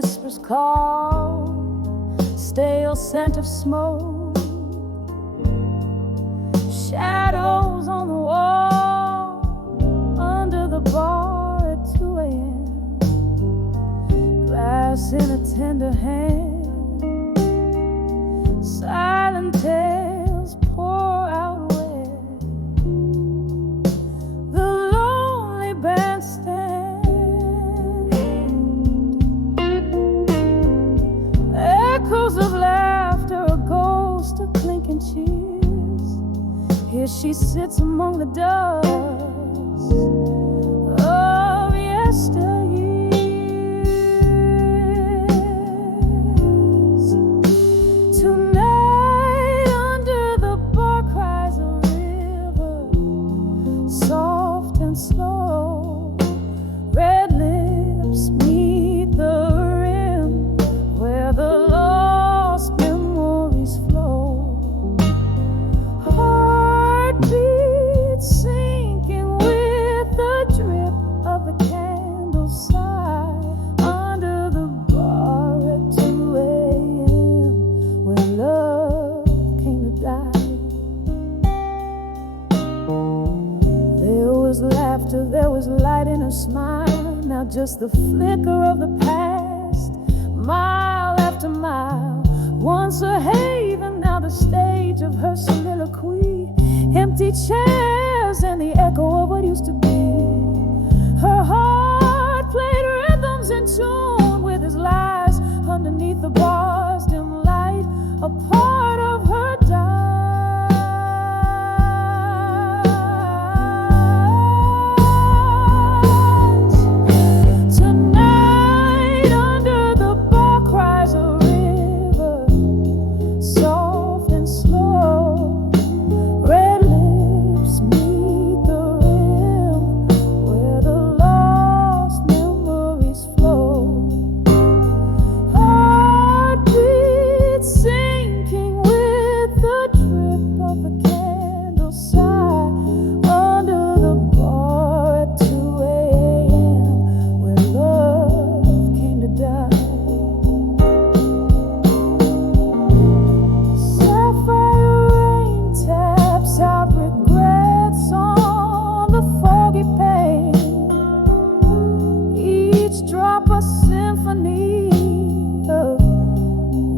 whispers call, stale scent of smoke, shadows on the wall, under the bar at 2 a.m. Glass in a tender hand, silent tales pour out where the lonely band stand. Echoes of laughter, a ghost of clinking cheers. Here she sits among the dust of yesteryears. Tonight under the bar cries a river, soft and slow. Red lips meet the rim where the lost memories flow. Heartbeat sinking with the drip of the candle side under the bar at 2 a.m. where love came to die. There was laughter, there was light in her smile, now just the flicker of the past. Mile after mile, once a haven, now the stage of her soliloquy. Empty chairs and the echo of what used to be. Her heart played rhythms in tune with his lies. Underneath the bar's dim light, a part of her died. Tonight under the bar cries a river, soft and slow. Red lips meet the rim where the lost memories flow. Heartbeat sinking with the drip of the candle side under the bar at 2 a.m. where love came to die. Sapphire rain taps out regrets on the foggy pane. Each drop a symphony of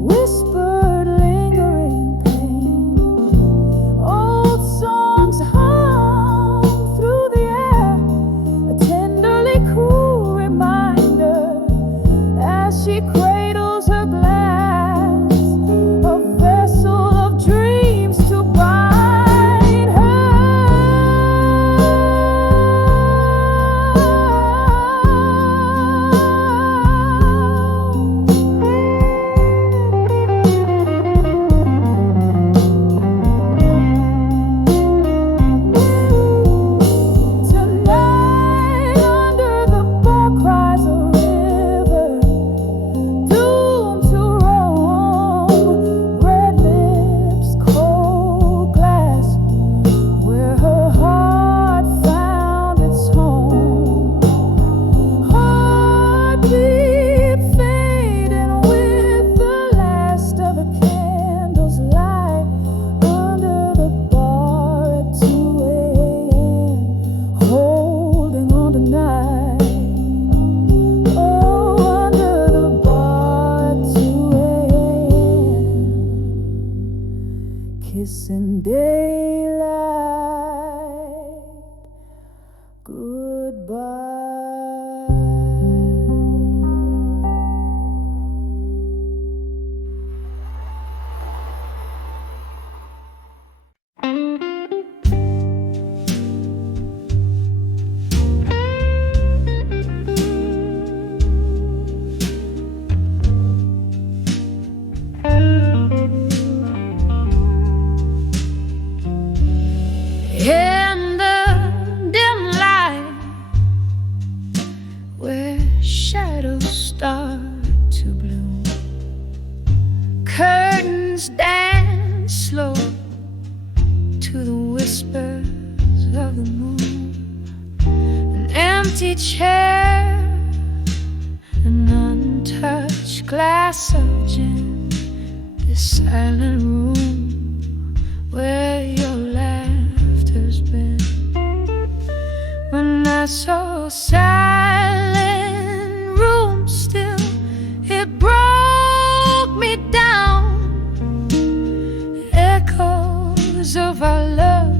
whispered lingering pain. Old songs hum through the air, a tenderly cool reminder as she cradles her glass, a vessel of dreams to bind her. Tonight under the bar cries a river, doomed to roam. Red lips, cold glass, where her heart found its home. Heartbeat fading with the last of the candles light under the bar at 2 a.m. holding on tonight. Oh, under the bar at 2 a.m. kissing daylight goodbye. In the dim light where shadows start to bloom, curtains dance slow to the whispers of the moon. An empty chair, an untouched glass of gin, this silent room where your laughter's been. When I saw a silent room still, it broke me down. Echoes of our love,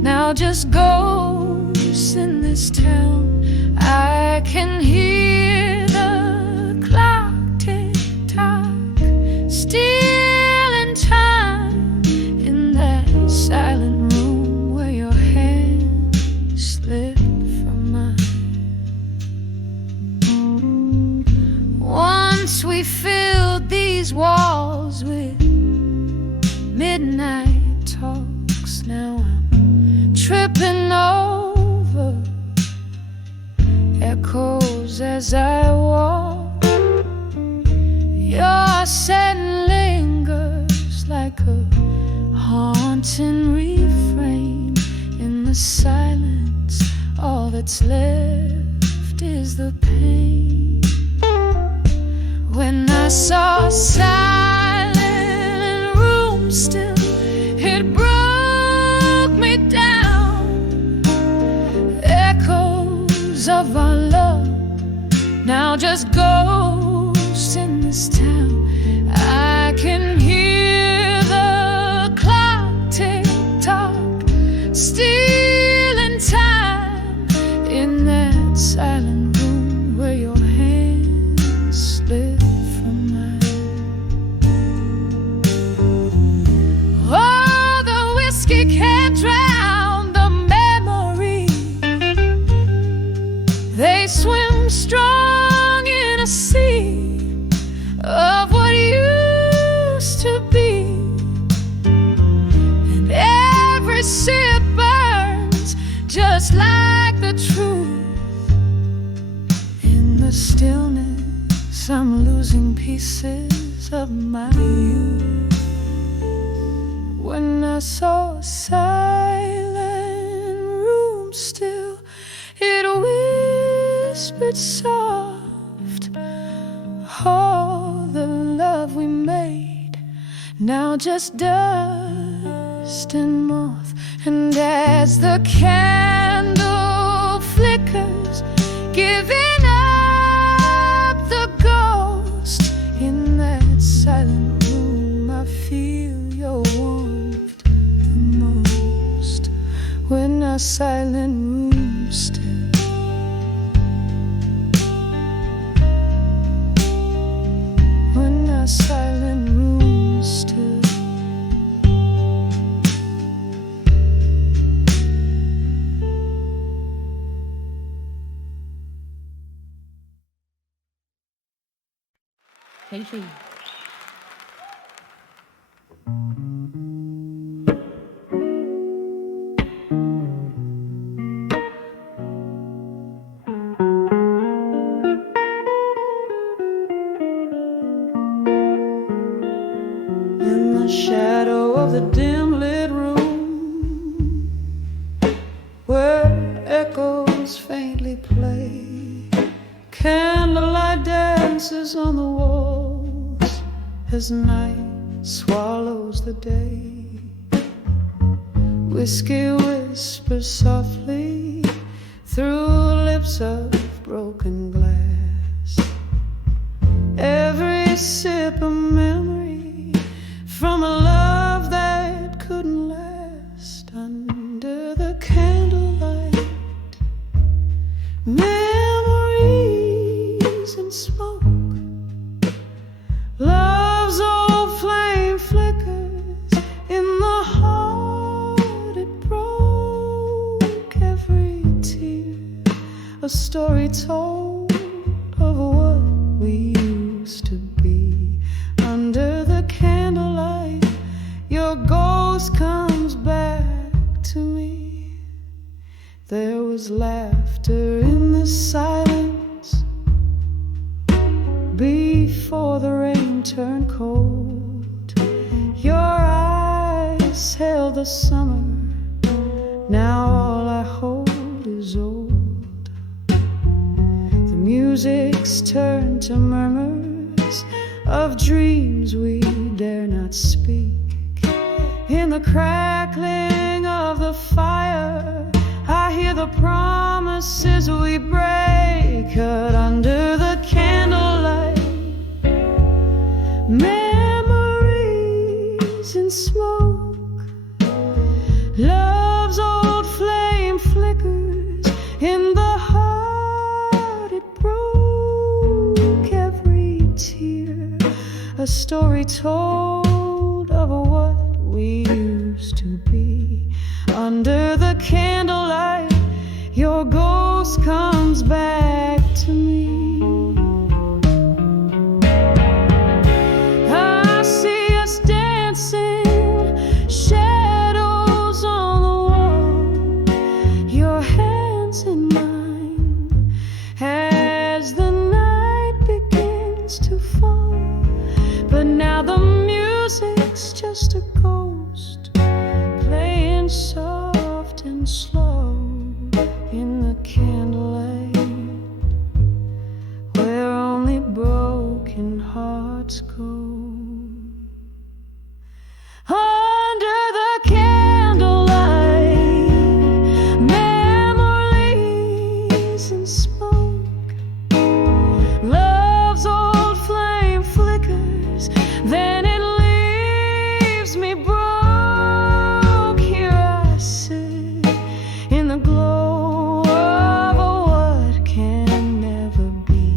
now just ghosts in this town. I can hear the clock tick-tock, still in time, in that silent room where your hand slipped from mine. Once we filled these walls with midnight talks, now I'm tripping over echoes as I walk. Your scent lingers like a haunting refrain in the silence. All that's left is the pain. When I saw a silent room still, it broke me down. Echoes of our love, now just ghosts in this town. I can hear the clock tick-tock, still in time, in that silent room where your hand slipped from mine. Oh, the whiskey can't drown the memory. They swim strong in a sea of what used to be, and every sip burns just like the truth. In the stillness, I'm losing pieces of my youth. When I saw a silent room still, it whispered soft, all the love we made, now just dust and moth. And as the candle flickers, giving up the ghost, in that silent room I feel your warmth the most. When our silent room still, when our silent room still. Casey. In the shadow of the dim lit room, where echoes faintly play, candlelight dances on the walls as night swallows the day. Whiskey whispers softly through lips of broken glass. Every sip a memory from a love that couldn't last. Under the candlelight, memories and smoke, love's old flame flickers in the heart it broke. Every tear a story told of what we used to be. Under the candlelight, your ghost comes back to me. There was laughter in the silence before the rain turned cold. Your eyes held the summer, now all I hold is old. The music's turned to murmurs of dreams we dare not speak. In the crackling of the fire, I hear the promises we break, cut under the candlelight. Memories in smoke, love's old flame flickers in the heart it broke. Every tear, a story told of what we used to be. Under the candlelight, your ghost comes back to me. I see us dancing, shadows on the wall, your hands in mine, as the night begins to fall. But now the music's just a ghost, playing soft and slow in the candlelight, where only broken hearts go. Under the candlelight, memories in smoke, love's old flame flickers, then it leaves me broke. Here I sit in the glow of what can never be.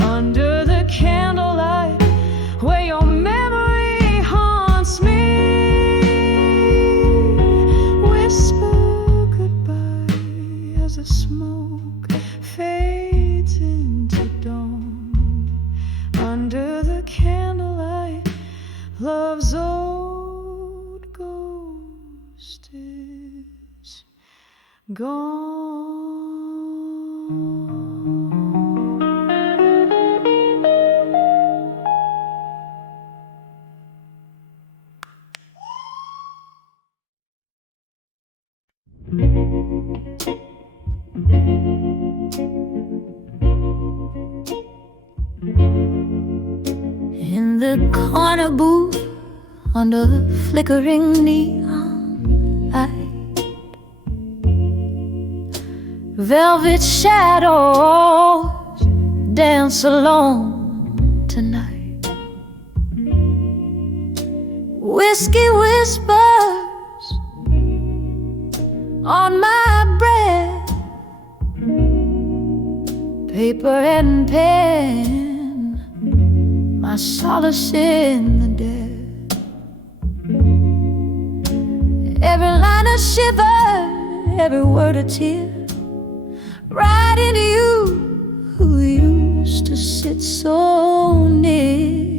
Under the candlelight, where your memory haunts me. Whisper goodbye as the smoke fades into dawn. Under the candlelight, love's old ghost is gone. In the corner booth, under the flickering neon light, velvet shadows dance alone tonight. Whiskey whispers on my breath, paper and pen, my solace in the dead. Every line a shiver, every word a tear, right into you, who used to sit so near.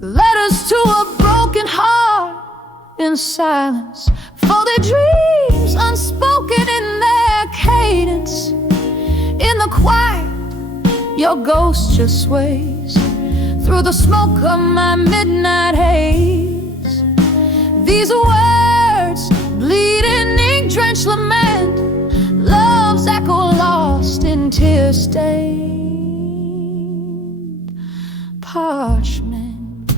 Letters to a broken heart in silence, for their dreams unspoken in their cadence. In the quiet, your ghost just sways through the smoke of my midnight haze. These words bleed in ink-drenched lament, love's echo lost in tear-stained parchment.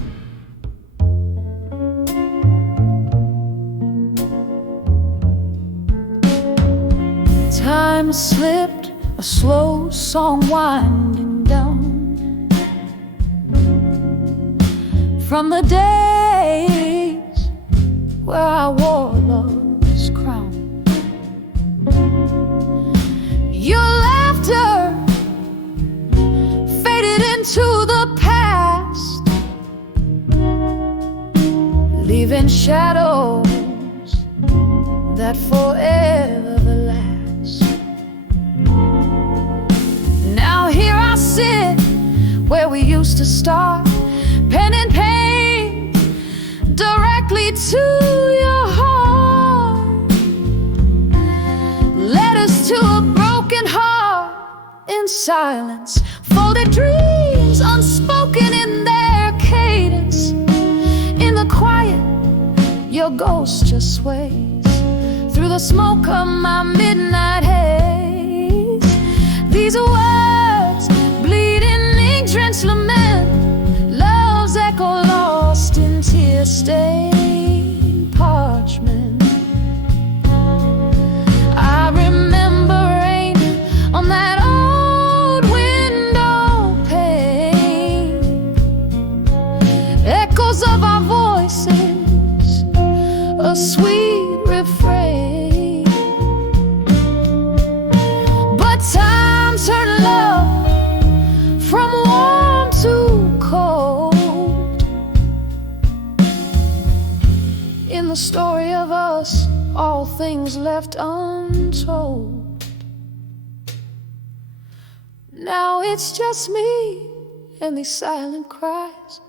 Time slipped, a slow song winding down from the days where I wore love's crown. Your laughter faded into the past, leaving shadows that forever last. Now here I sit where we used to start, pen and paint directly to your heart. Letters to a broken heart in silence, folded dreams unspoken in their cadence. In the quiet, your ghost just sways through the smoke of my midnight haze. These words, bleeding ink-drenched lament, love's echo lost in tear-stained parchment. I remember rain on that old window pane, echoes of our voices, a sweet refrain. But time turned love from warm to cold. In the story of us, all things left untold. Now it's just me and these silent cries,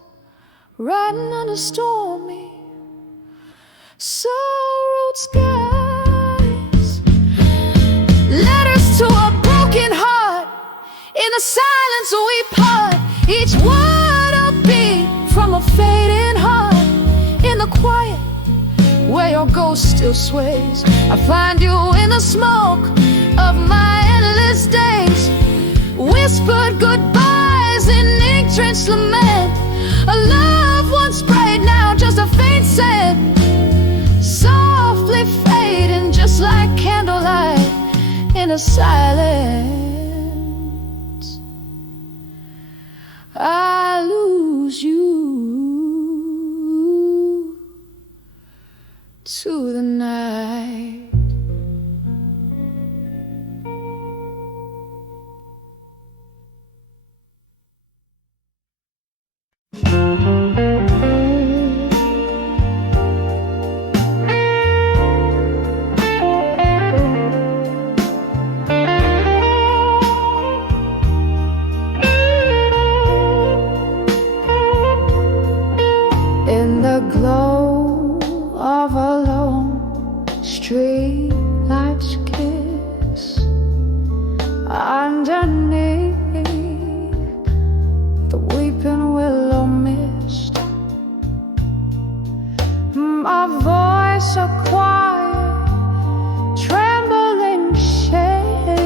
riding under stormy sorrowed skies. Letters to a broken heart, in the silence we part, each word a beat from a fading heart. In the quiet where your ghost still sways, I find you in the smoke of my endless days. Whispered goodbyes in ink-drenched lament, a love once bright, now just a faint scent, softly fading just like candlelight in a silence. I lose you to the night. In the glow of a lone street light's kiss, underneath the weeping willow mist, my voice a quiet, trembling shade,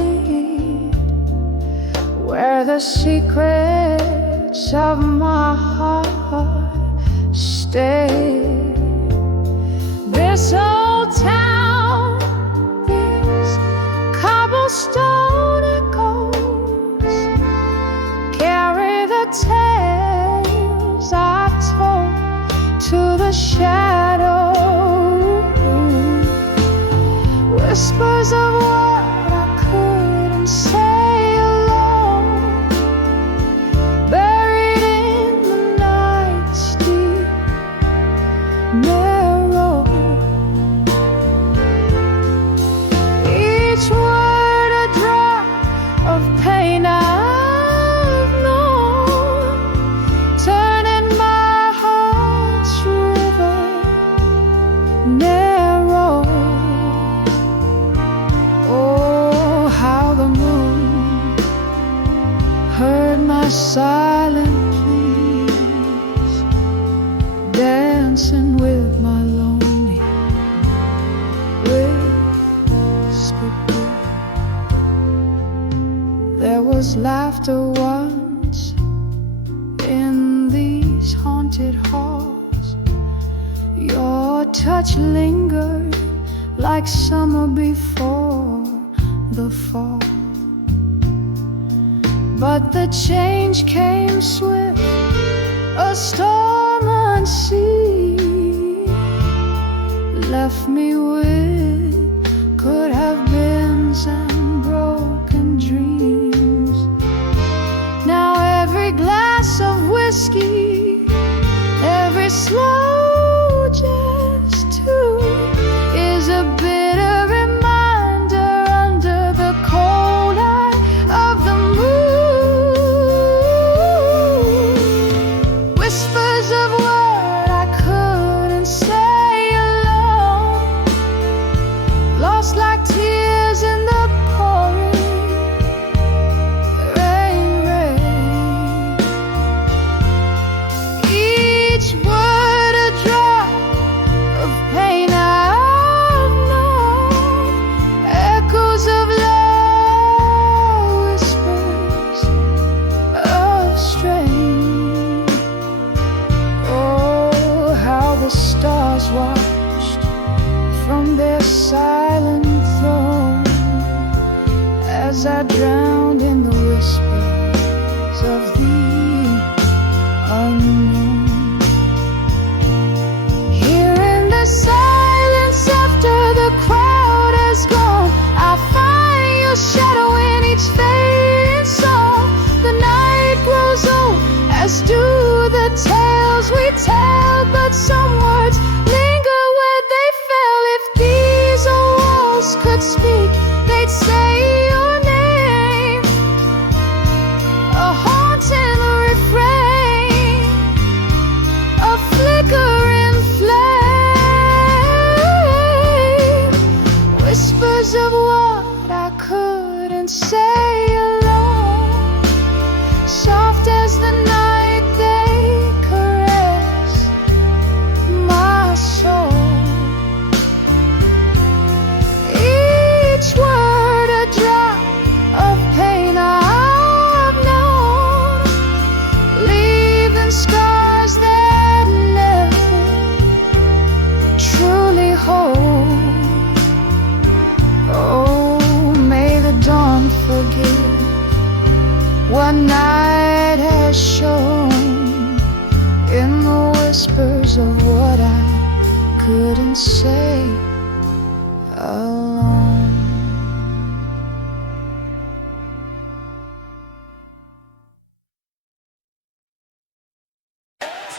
where the secrets of my heart stay. This old town, these cobblestone echoes carry the tales I've told to the shadow. Whispers of what I couldn't say alone, buried in the night's deep narrow. Each word a drop of pain I've known, turning my heart's river narrow. Oh, how the moon heard my silent pleas, dancing with my lonely whispered blue. There was laughter once in these haunted halls. Your touch lingered like summer before the fall. But the change came swift, a storm unseen, left me with could have beens and broken dreams. Now every glass of whiskey, every slow just too, is a bitter reminder under the cold eye of the moon. Whispers of what I couldn't say alone, watched from their silent throne as I drowned in the whispers of the unknown. Here in the silence after the crowd has gone, I find your shadow in each fading song. The night grows old, as do the tales we tell, but some words linger where they fell. If these old walls could speak, they'd say your name, a haunting refrain, a flickering flame, whispers of what I couldn't say alone, soft as the night they caress my soul. Each word a drop of pain I've known, leaving scars that never truly hold. Oh, may the dawn forgive what night has shown in the whispers of what I couldn't say alone.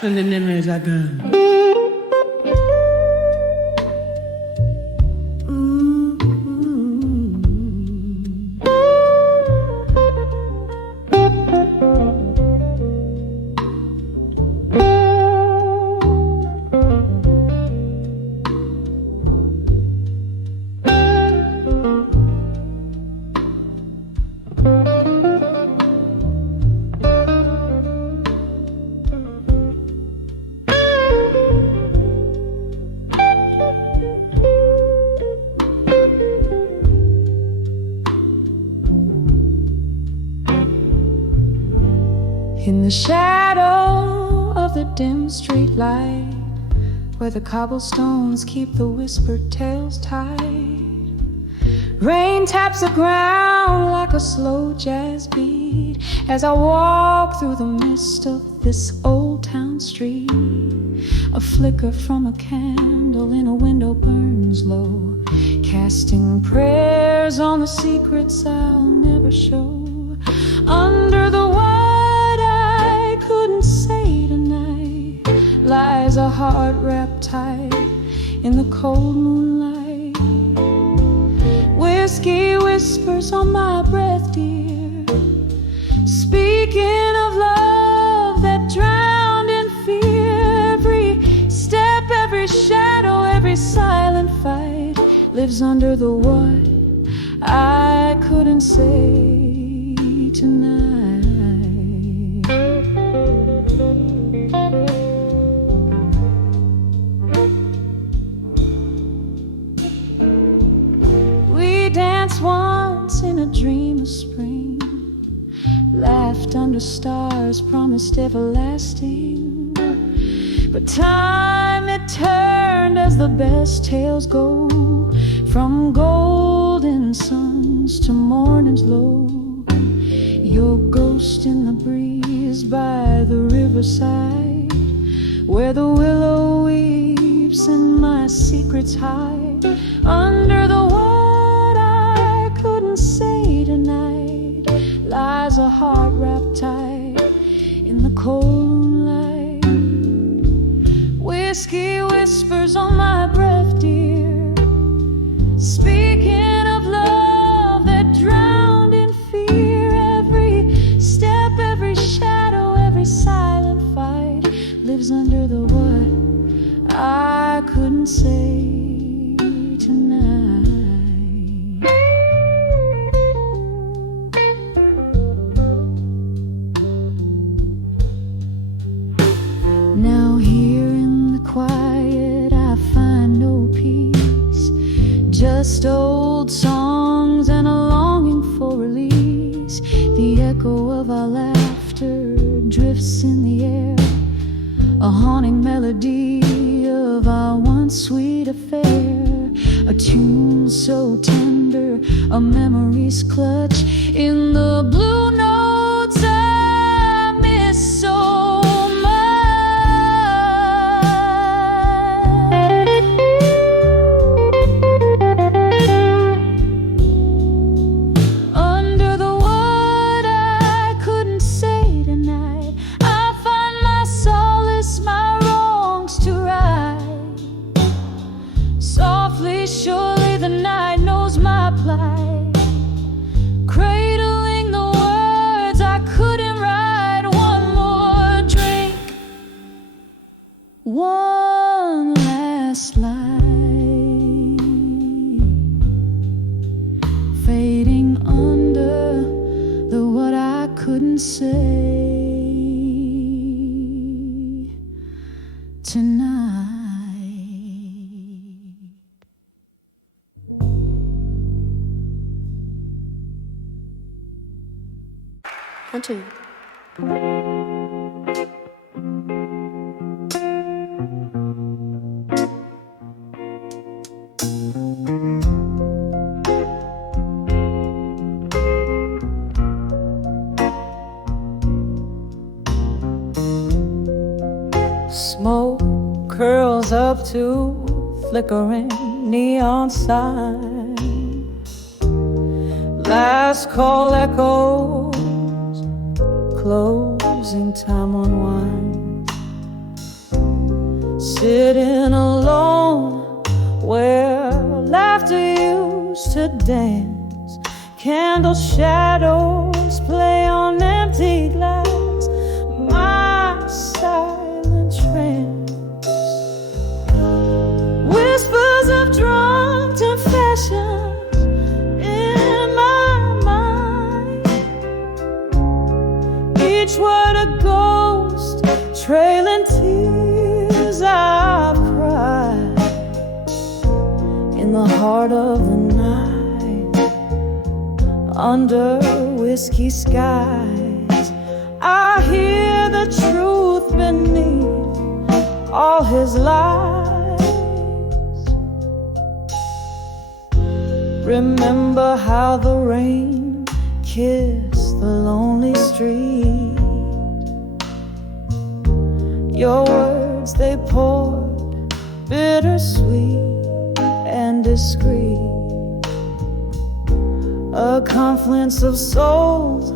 Sending à gần. In the shadow of the dim street light, where the cobblestones keep the whispered tales tight, rain taps the ground like a slow jazz beat as I walk through the mist of this old town street. A flicker from a candle in a window burns low, casting prayers on the secrets I'll never show. Under the what I couldn't say tonight lies a heart wrapped tight in the cold moonlight. Whiskey whispers on my breath, dear, speaking of love that drowned in fear. Every step, every shadow, every silent fight lives under the what I couldn't say tonight. We danced once in a dream of spring, laughed under stars, promised everlasting. But time it turned as the best tales go, from golden suns to morning's low. Your ghost in the breeze by the riverside, where the willow weeps and my secrets hide. Under the what I couldn't say tonight lies a heart wrapped tight in the cold moonlight. Whiskey whispers on my breath, dear, speaking of love that drowned in fear. Every step, every shadow, every silent fight lives under the what I couldn't say tonight. Now here in the quiet I find no peace, just old songs and a longing for release. The echo of our laughter drifts in the air, a haunting melody of our once one sweet affair, a tune so tender, a memory's clutch in the blue notes I miss so surely the night knows my plight, cradling the words I couldn't write. One more drink, one last light, fading under the what I couldn't say tonight. Hunter. Smoke curls up to flickering neon sign. Last call echoes, closing time unwind. Sitting alone where laughter used to dance. Candle shadows play on empty glass. My silent trance, whispers of drunk confessions in my mind. Each word a ghost, trailing tears I've cried. In the heart of the night, under whiskey skies, I hear the truth beneath all his lies. Remember how the rain kissed the lonely street. Your words, they poured bittersweet and discreet. A confluence of souls,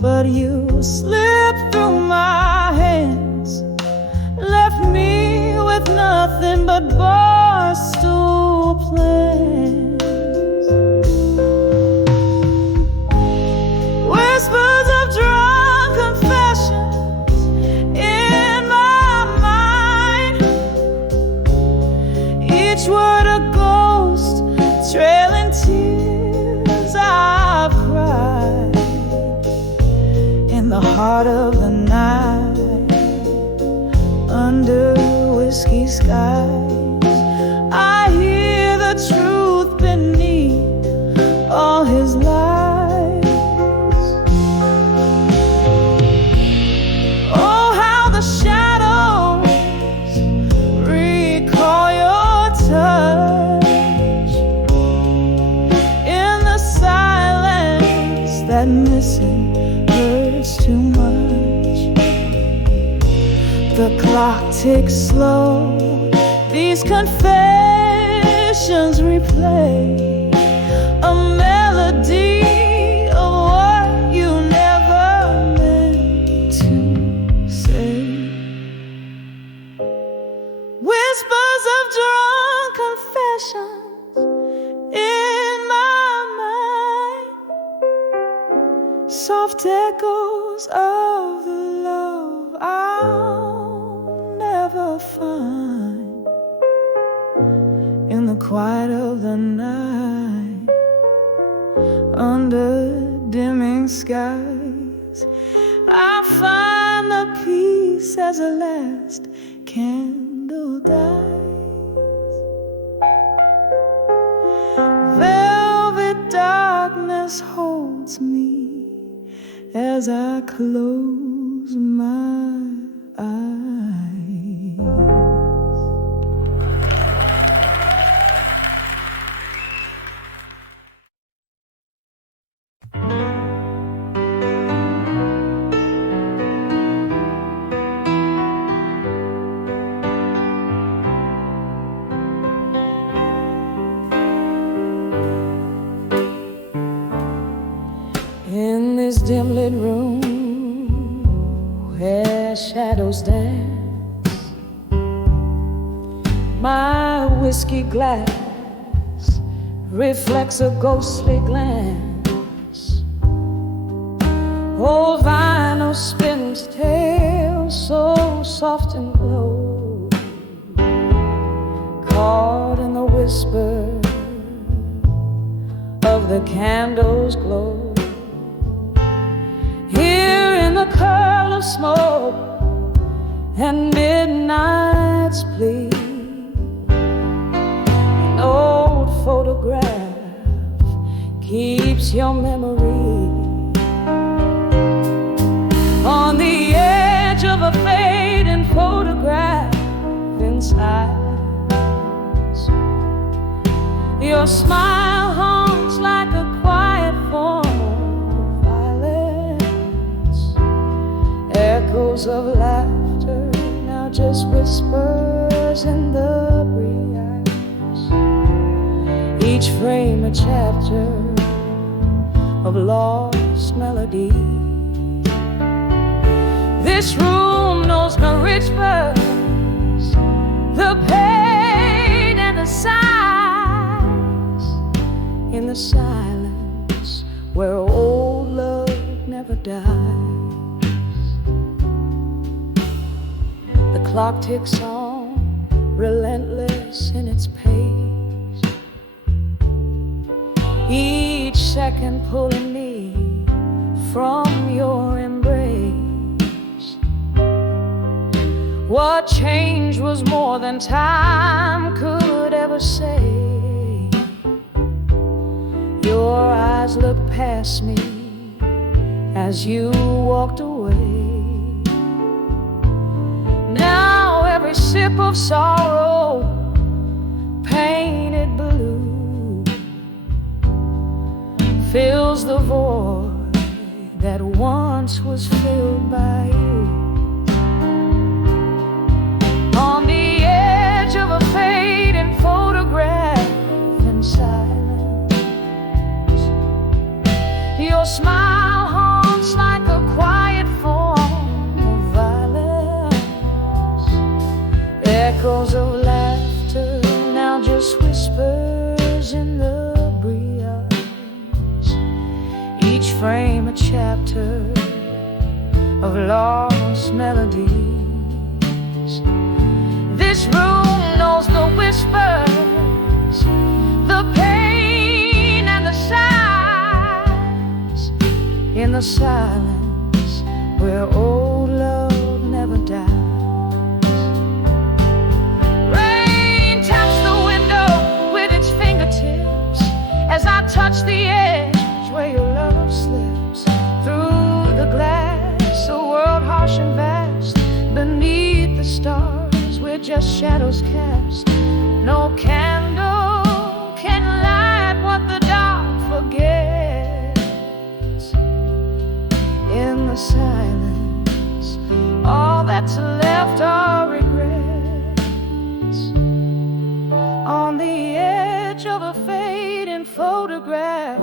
but you slipped through my hands, left me with nothing but barstool plans. Whispers of drunk confessions in my mind. Each word a ghost, trailing tears I've cried. In the heart of the night, under whiskey skies, I hear the truth beneath all his lies. Oh, how the shadows recall your touch. In the silence, that missing hurts too much. The clock ticks slow, these confessions replay a melody of what you never meant to say. Whispers of drunk confessions in my mind. Soft echoes of the love I'll never find. In the quiet of the night, under dimming skies, I find the peace as a last candle dies. Velvet darkness holds me as I close my eyes. dim lit room where shadows dance, my whiskey glass reflects a ghostly glance. Old vinyl spins tale so soft and low, caught in the whisper of the candle's glow. Here in the curl of smoke and midnight's plea, an old photograph keeps your memory on the edge of a fading photograph in silence. Your smile haunts like a quiet form of violence. Echoes of laughter now just whispers in the breeze. Each frame a chapter of lost melody. This room knows no rituals, the pain and the sighs. In the silence where old love never dies. The clock ticks on, relentless in its pace, each second pulling me from your embrace. What change was more than time could ever say. Your eyes looked past me as you walked away. Now every sip of sorrow painted blue fills the void that once was filled by you. On the edge of a fading photograph in silence, your smile haunts like a quiet form of violence. Echoes of laughter now just whispers in the breeze. Each frame a chapter of lost melody. This room knows the whispers, the pain and the sighs. In the silence where old love never dies. Rain taps the window with its fingertips as I touch the edge where your love slips through the glass. A world harsh and vast beneath the stars, just shadows cast. No candle can light what the dark forgets. In the silence, all that's left are regrets. On the edge of a fading photograph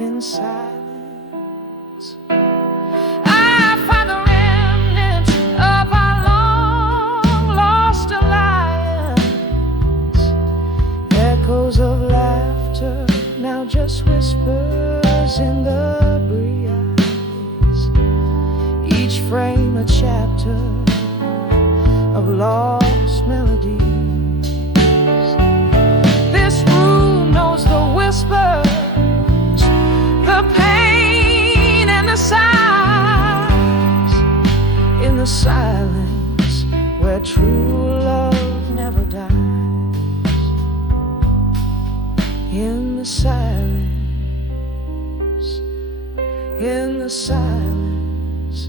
in silence, I find the remnants of our lost alliance. Echoes of laughter now just whispers in the breeze. Each frame a chapter of lost melodies. This room knows the whispers, the pain and the sighs. In the silence where true love never dies. In the silence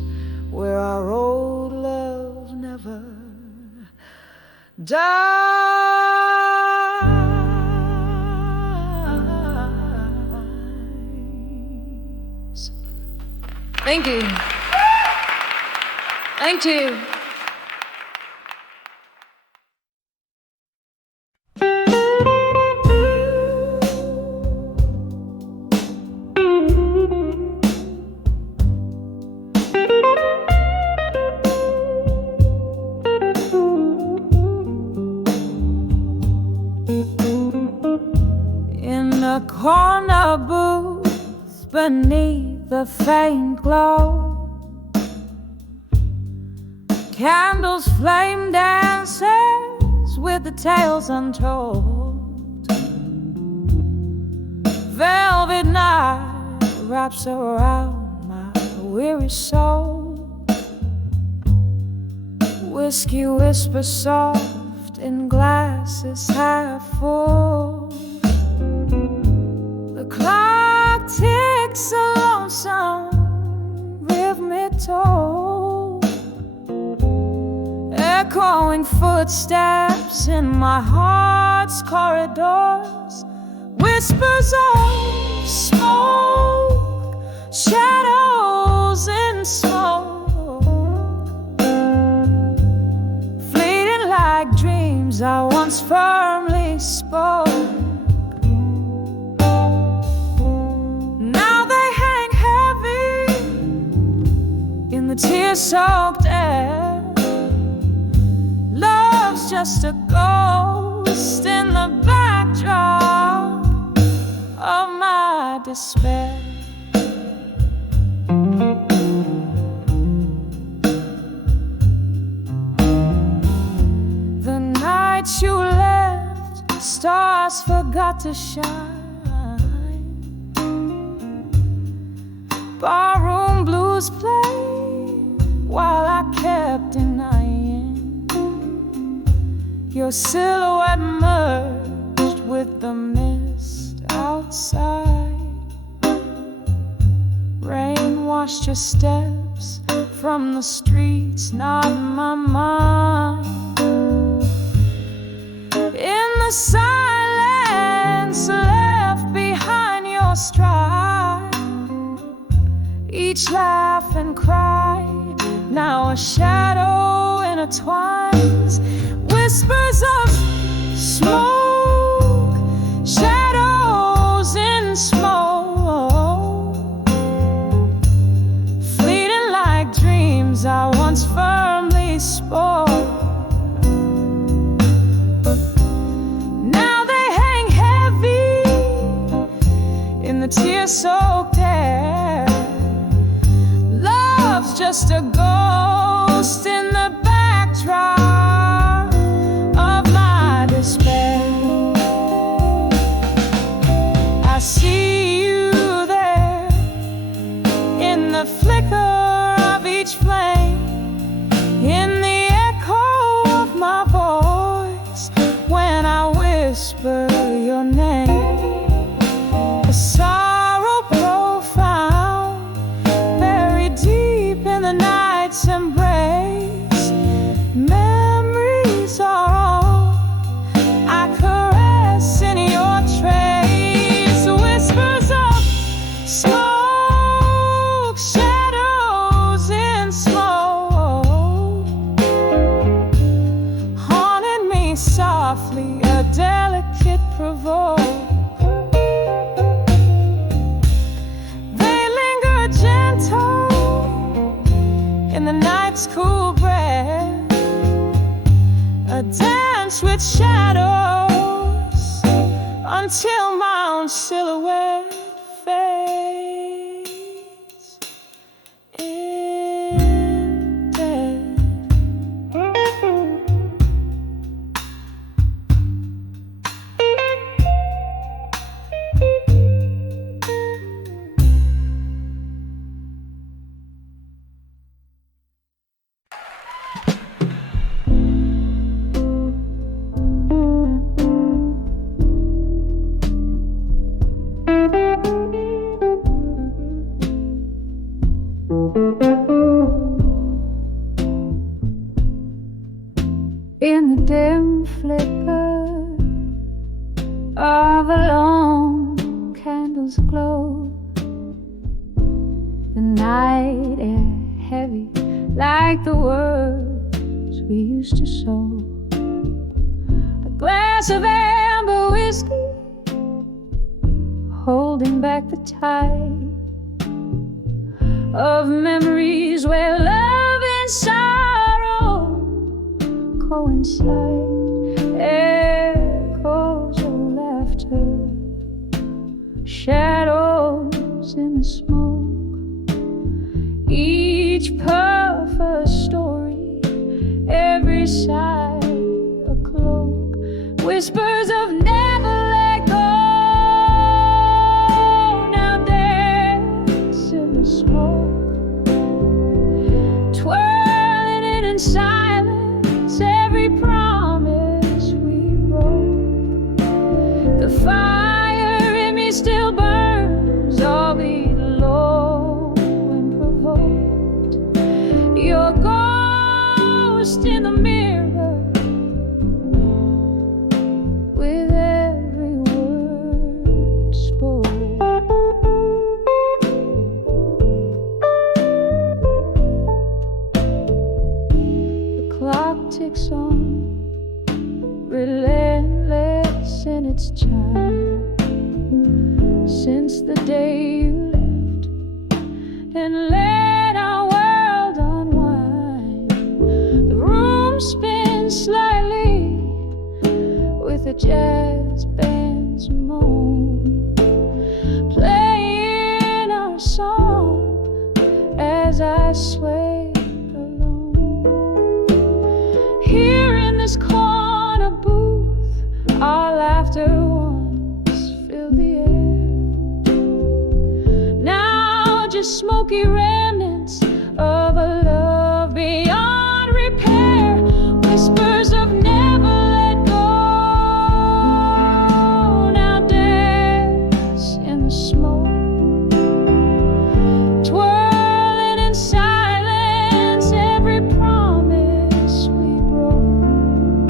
where our old love never dies. Thank you. Thank you. a corner booth beneath the faint glow. Candles flame dances with the tales untold. Velvet night wraps around my weary soul. Whiskey whispers soft in glasses half full. The clock ticks a lonesome rhythmic toll. Echoing footsteps in my heart's corridors. Whispers of smoke, shadows in smoke. Like dreams I once firmly spoke. Now they hang heavy in the tear-soaked air. Love's just a ghost in the backdrop of my despair. You left, stars forgot to shine. Barroom blues played while I kept denying. Your silhouette merged with the mist outside. Rain washed your steps from the streets, not my mind. In the silence left behind your stride, each laugh and cry, now a shadow intertwines. Whispers of smoke, shadows in smoke, fleeting like dreams I once firmly spoke. Tear-soaked air. Love's just a ghost in the backdrop of my despair. I see you there in the flicker of each flame, in the echo of my voice when I whisper your name. Sorrow profound, buried deep in the night's embrace. Memories are all I caress in your trace. Whispers of smoke, shadows in smoke, haunted me softly, a delicate provoke. In the night's cool breath, a dance with shadows until my own silhouette fades in death. In the dim flicker of a lone candle's glow, the night air heavy like the words we used to sow. A glass of amber whiskey holding back the tide of memories where love and sorrow coincide. Echoes of laughter smoke. Each puff a story, every sigh a cloak. Whispers of never let go. Now dance in the smoke, twirling it in silence. Every promise we broke. The fire in me still burns, albeit low and provoked. Your ghost in the mirror, with every word spoke. The clock ticks on, relentless in its chime, since the day you left and let our world unwind. The room spins slightly with a jazz band's moan, playing our song as I sway alone. Here in this corner booth, our laughter once filled the air. Now just smoky remnants of a love beyond repair. Whispers of never let go. Now dance in the smoke, twirling in silence. Every promise we broke.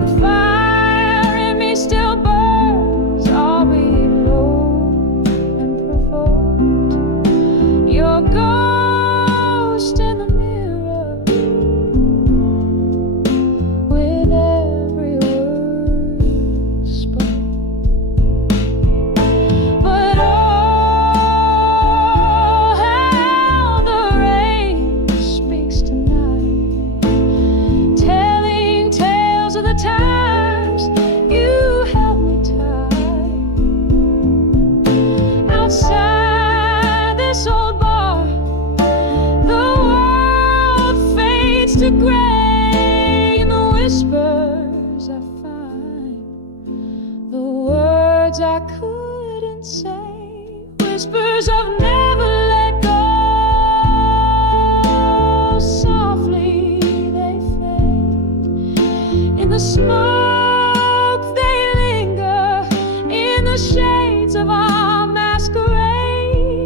The fire in me still burns, albeit low and provoked. Your ghost in the mirror, with every word spoke. But oh, how the rain speaks tonight, telling tales of the times you held me tight. Outside this old bar, the world fades to gray. In the whispers I find the words I couldn't say. Whispers of never let go. Softly they fade. In the smoke they linger. In the shades of our masquerade.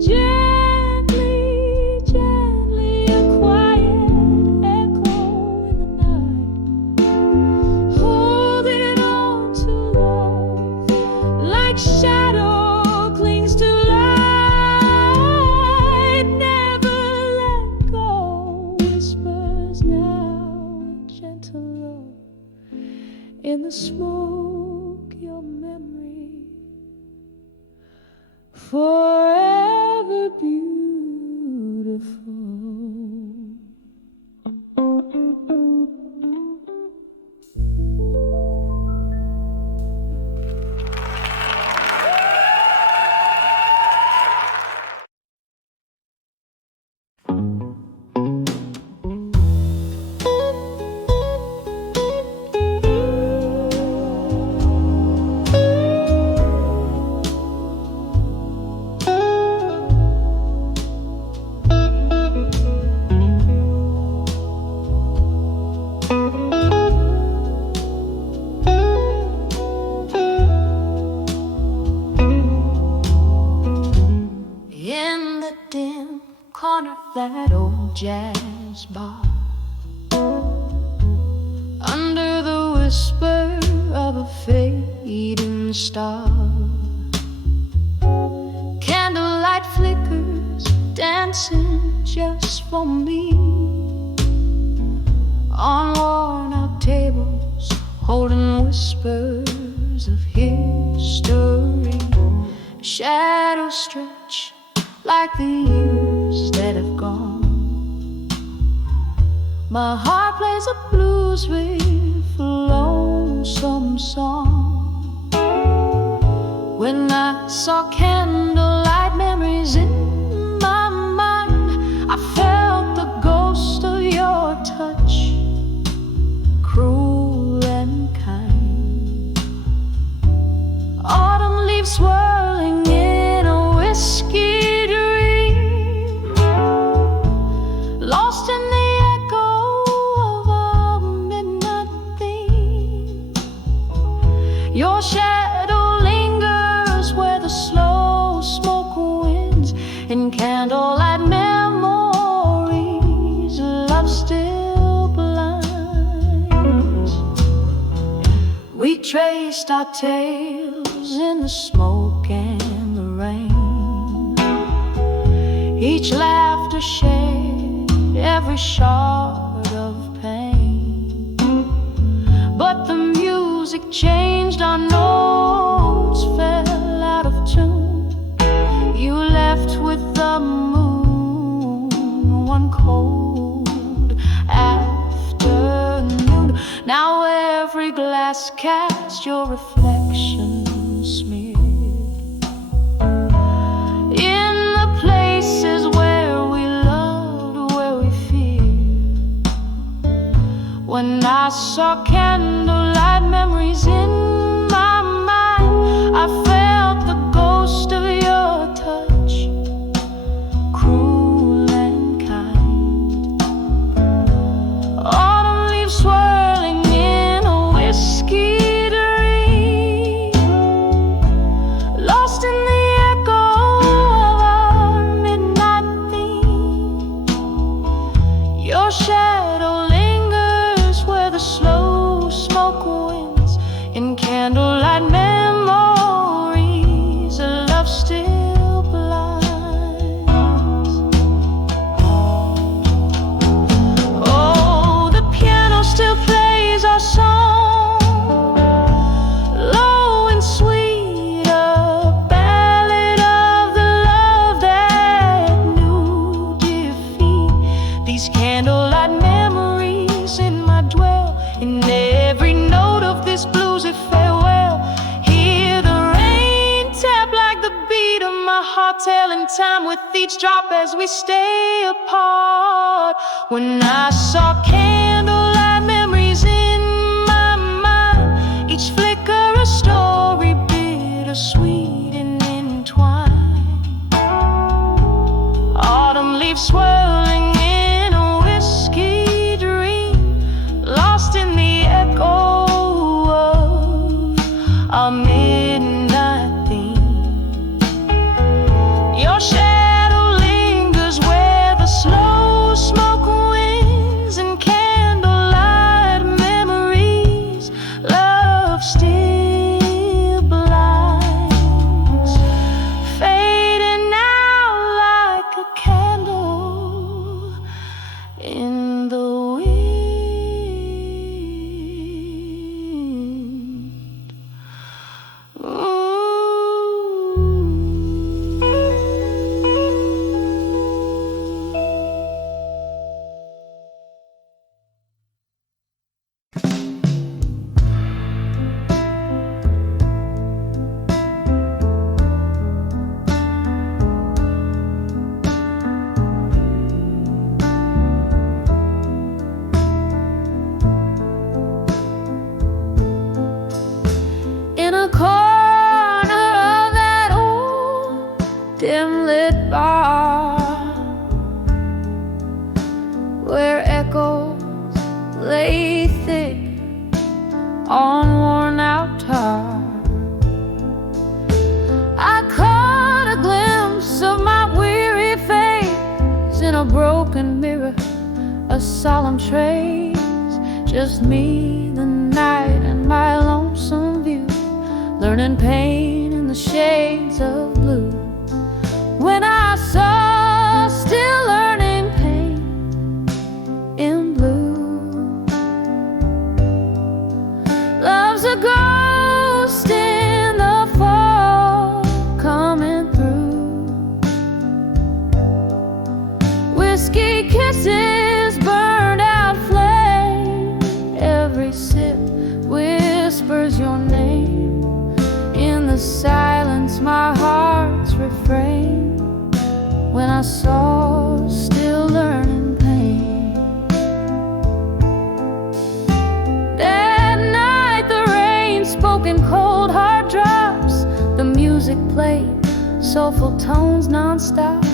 Gently, gently, a quiet echo in the night, holding on to love like shadow clings to light. Never let go. Whispers now, gentle love. In the smoke, your memory forever beautiful. In the dim corner of that old jazz bar, under the whisper of a fading star, candlelight flickers dancing just for me on worn out tables, holding whispers of history. Shadows stretch like the years that have gone. My heart plays a blues riff, a lonesome song. When I saw candlelight Your shadow lingers where the slow smoke winds. In candlelight memories, love still blinds. We traced our tales in the smoke and the rain. Each laughter shared every shard of pain. But the music changed, our notes fell out of tune. You left with the moon one cold afternoon. Now every glass casts your reflection smeared in the places where we loved, where we feared. When I saw candlelight memories in my mind, I felt the ghost of your touch, cruel and kind. Autumn leaves swirling in a whiskey dream, lost in the echo of our midnight theme. Your shadow lingers where the slow smoke winds. In candlelight memories, love still blinds. Oh, the piano still plays our song, low and sweet, a ballad of the love that knew defeat. These candlelight memories in my dwell, in every note of this bluesy farewell. Hear the rain tap like the beat of my heart, telling time with each drop as we stay apart. When I saw candlelight memories in my mind, each flicker a story bittersweet and entwined. Autumn leaves swirling in a whiskey dream, lost in the echo of our midnight theme. Your shadow lingers where the slow smoke winds. In candlelight memories, love still blinds, fading out like a candle in the wind. Ooh. In a corner of that old dim-lit bar, where echoes lay thick on worn-out tar, I caught a glimpse of my weary face in a broken mirror, a solemn trace. Just me, the night, and my lonesome view, learning pain in the shades of blue. When I saw still learning pain in blue. Love's a ghost in the fall coming through. Whiskey kisses, burned out flame. Every sip whispers your name. In the silence, my heart's refrain. When I saw still learning pain. That night the rain spoke in cold hard drops. The music played soulful tones non-stop.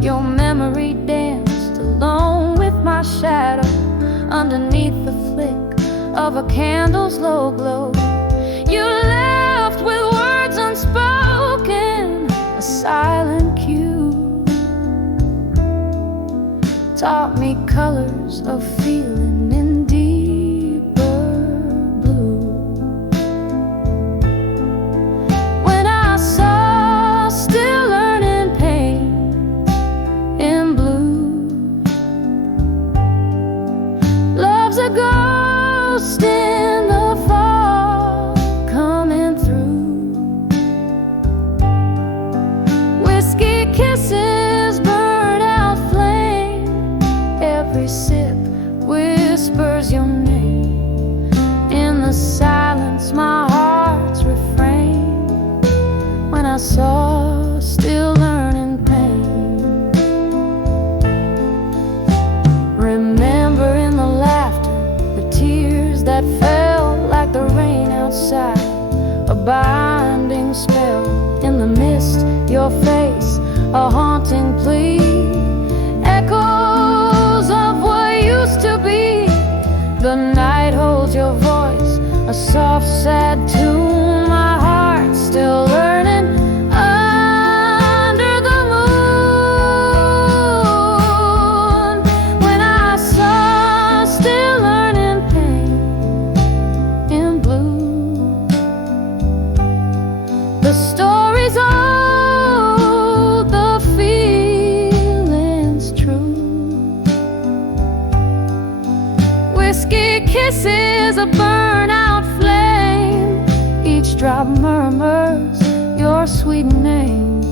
Your memory danced alone with my shadow underneath the flick of a candle's low glow. You taught me colors of feeling in deeper blue. When I saw still learning pain in blue, love's a ghost in the fall coming through. Whiskey kisses, burnt out flame, every sip whispers your name. In the silence my heart's refrain. When I saw still learning pain, remembering the laughter, the tears that fell like the rain outside, a binding spell in the mist, your face, a haunting plea, echoes of what used to be. The night holds your voice, a soft, sad tune, my heart still learning under the moon. When I saw still learning pain in blue, the story's old, the feeling's true. Whiskey kisses, a burnout flame, each drop murmurs your sweet name.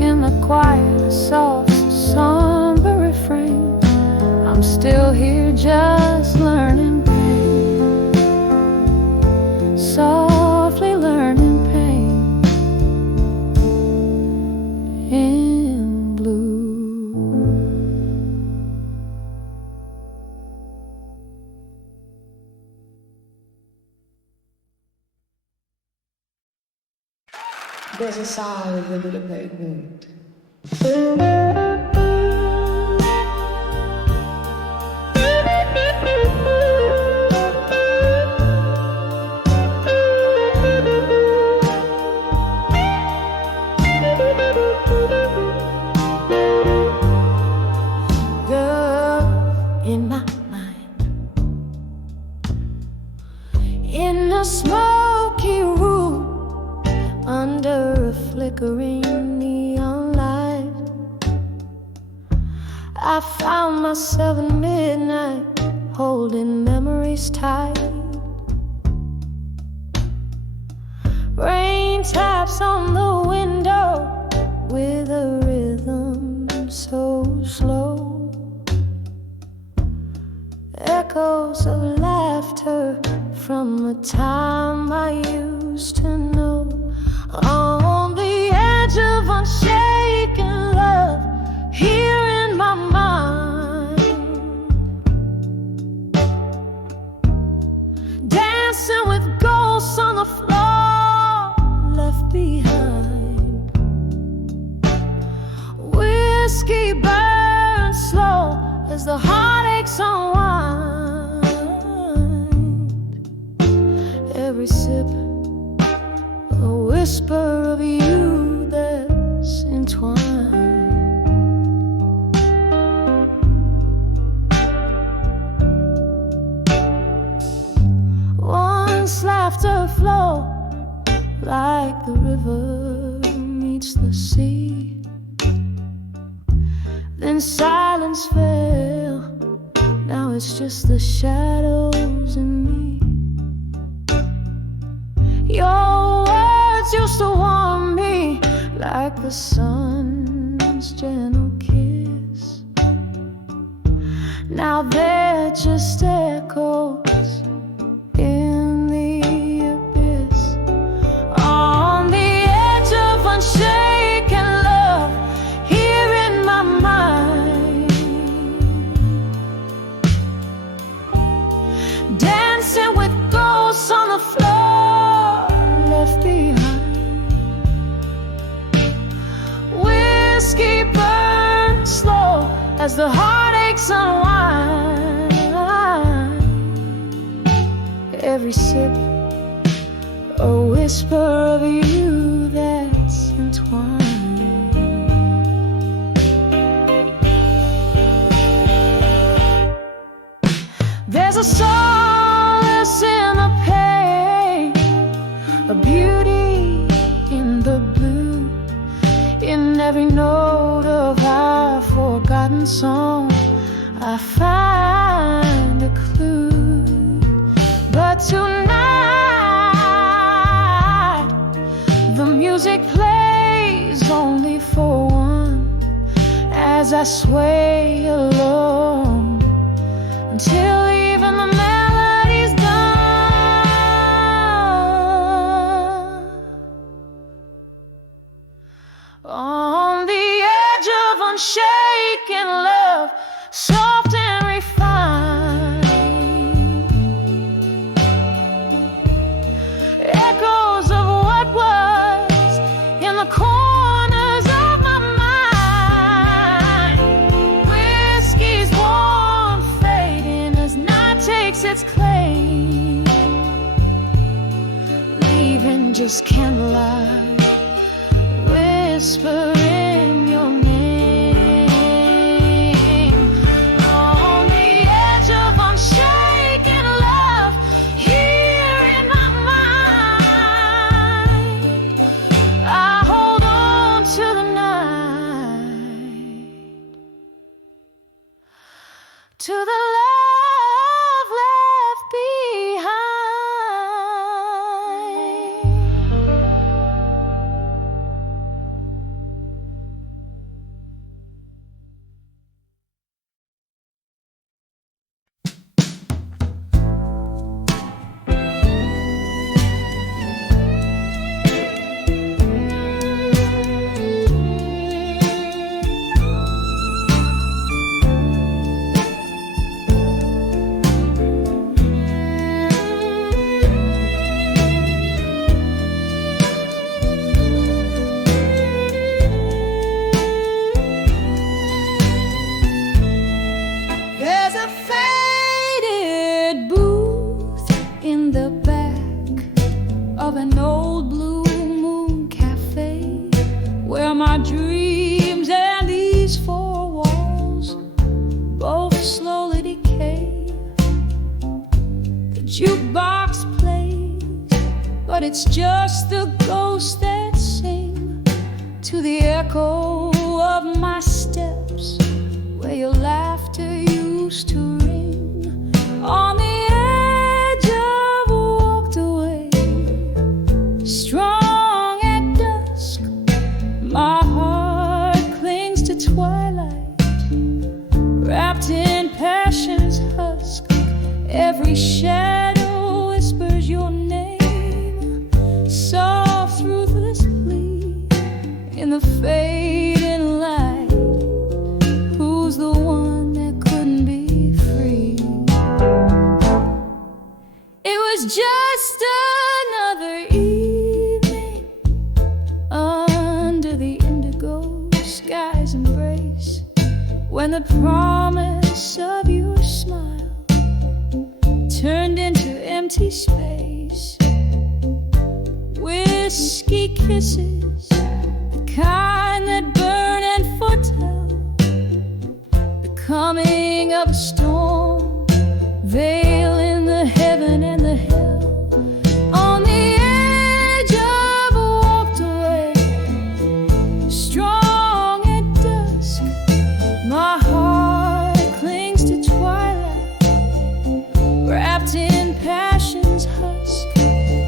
In the quiet, a soft, somber refrain, I'm still here just learning pain, softly learning pain in blue. There's a sound in the middle of the mood. Girl in my mind, in a smoky room, under a flickering neon light, I found myself at midnight, holding memories tight. Rain taps on the window with a rhythm so slow, echoes of laughter from a time I used to know. On the edge of unshaken love, here in my mind, dancing with ghosts on the floor left behind. Whiskey burns slow as the heartaches unwind. Every sip a whisper of you that's entwined. Once laughter flow like the river meets the sea, then silence fell, now it's just the shadows in me. Your words used to warm me like the sun's gentle kiss. Now they're just echoes in the abyss. On the edge of unshaken love, here in my mind, dancing with ghosts on the floor left behind. Whiskey burns slow as the heartaches unwind. Every sip a whisper of you that's entwined. There's a solace in the pain, a beauty in the blue, in every note of our forgotten song. I find a clue. But tonight the music plays only for one, as I sway alone until even the melody's done. On the edge of unshaken love, soft and refined, echoes of what was in the corners of my mind. Whiskey's warm fading as night takes its claim, leaving just candlelight whispering your name. On the edge of unshaken love, here in my mind, I hold on to the night, to the love left behind. There's a faded booth in the back of an old blue moon cafe, where my dreams and these four walls both slowly decay. The jukebox plays, but it's just the ghosts that sing to the echo of my steps, where your laughter used to ring. On the edge of walked away, strong at dusk, my heart clings to twilight, wrapped in passion's husk. Every shadow whispers your name, soft ruthless plea in the fading light. Who's the one that couldn't be free? It was just another evening under the indigo sky's embrace, when the promise of your smile turned into empty space. Whiskey kisses, the kind that burn and foretell the coming of a storm, veiling the heaven and the hell. On the edge of walked away, strong at dusk, my heart clings to twilight, wrapped in passion's husk.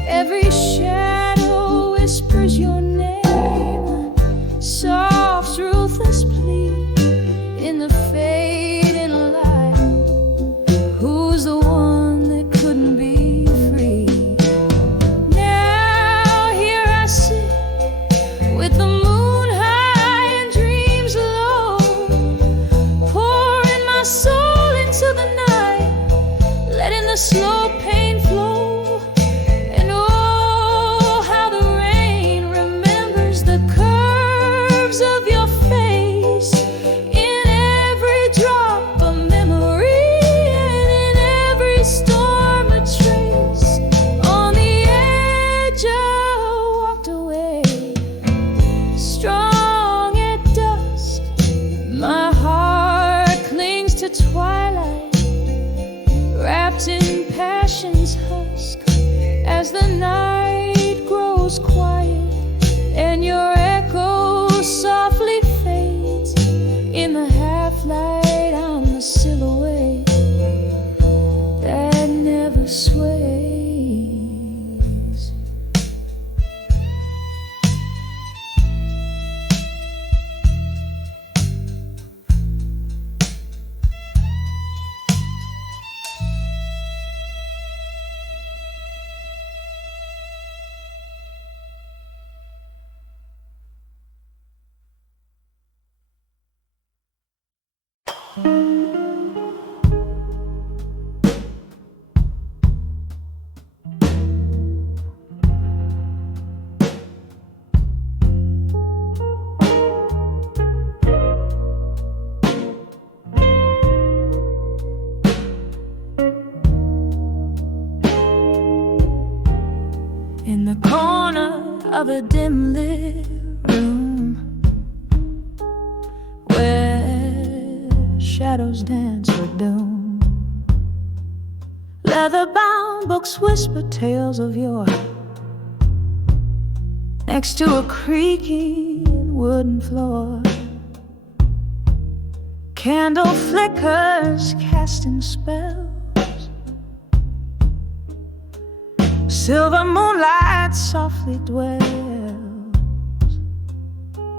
Every shadow whispers your name, soft ruthless plea in the fading light. Who's the one grows quiet and your echo softly fades in the half-light on the silhouette that never sways. In the corner of a dim lit room where shadows dance with doom, leather-bound books whisper tales of yore. Next to a creaking wooden floor, candle flickers casting spells. Silver moonlight softly dwells.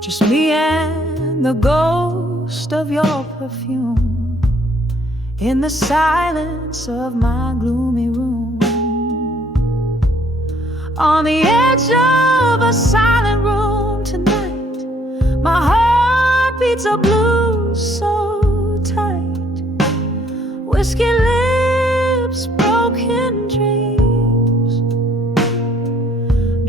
Just me and the ghost of your perfume in the silence of my gloomy room. On the edge of a silent room tonight, my heart beats a blues so tight. Whiskey lips, broken dreams,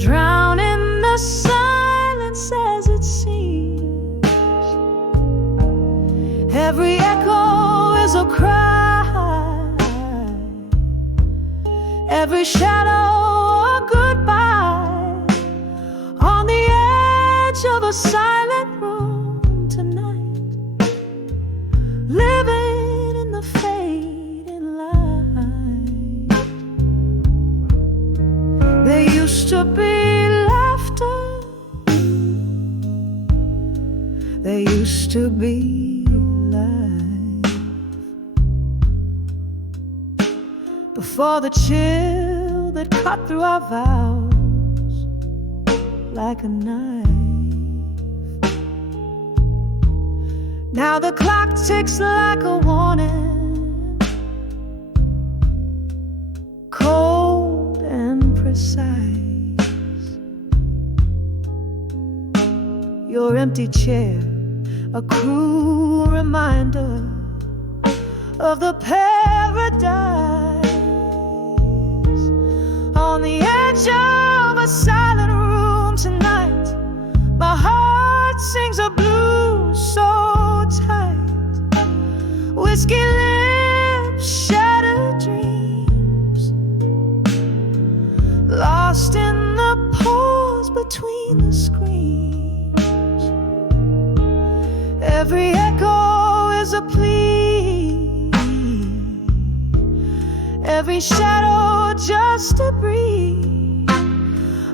drown in the silence as it seems. Every echo is a cry, every shadow a goodbye. On the edge of a silent room tonight, living in the fading light. There used to be laughter, there used to be life, before the chill that cut through our vows like a knife. Now the clock ticks like a warning, cold and precise. Your empty chair, a cruel reminder of the paradise. On the edge of a silent room tonight, my heart sings a blues so tight. Whiskey lips, shattered dreams, lost in the pause between the screams. Every echo is a plea, every shadow just a breeze.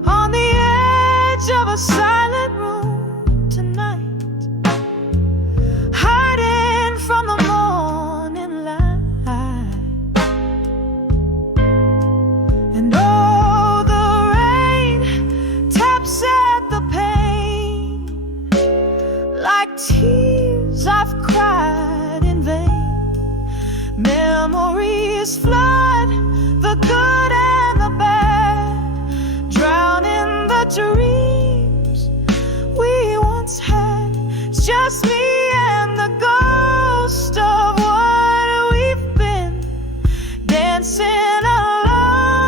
On the edge of a silent room tonight, hiding from the morning light. And oh, the rain taps at the pane like tears I've cried in vain. Memories flood the good and the bad, drown in the dreams we once had. It's just me and the ghost of what we've been, dancing alone,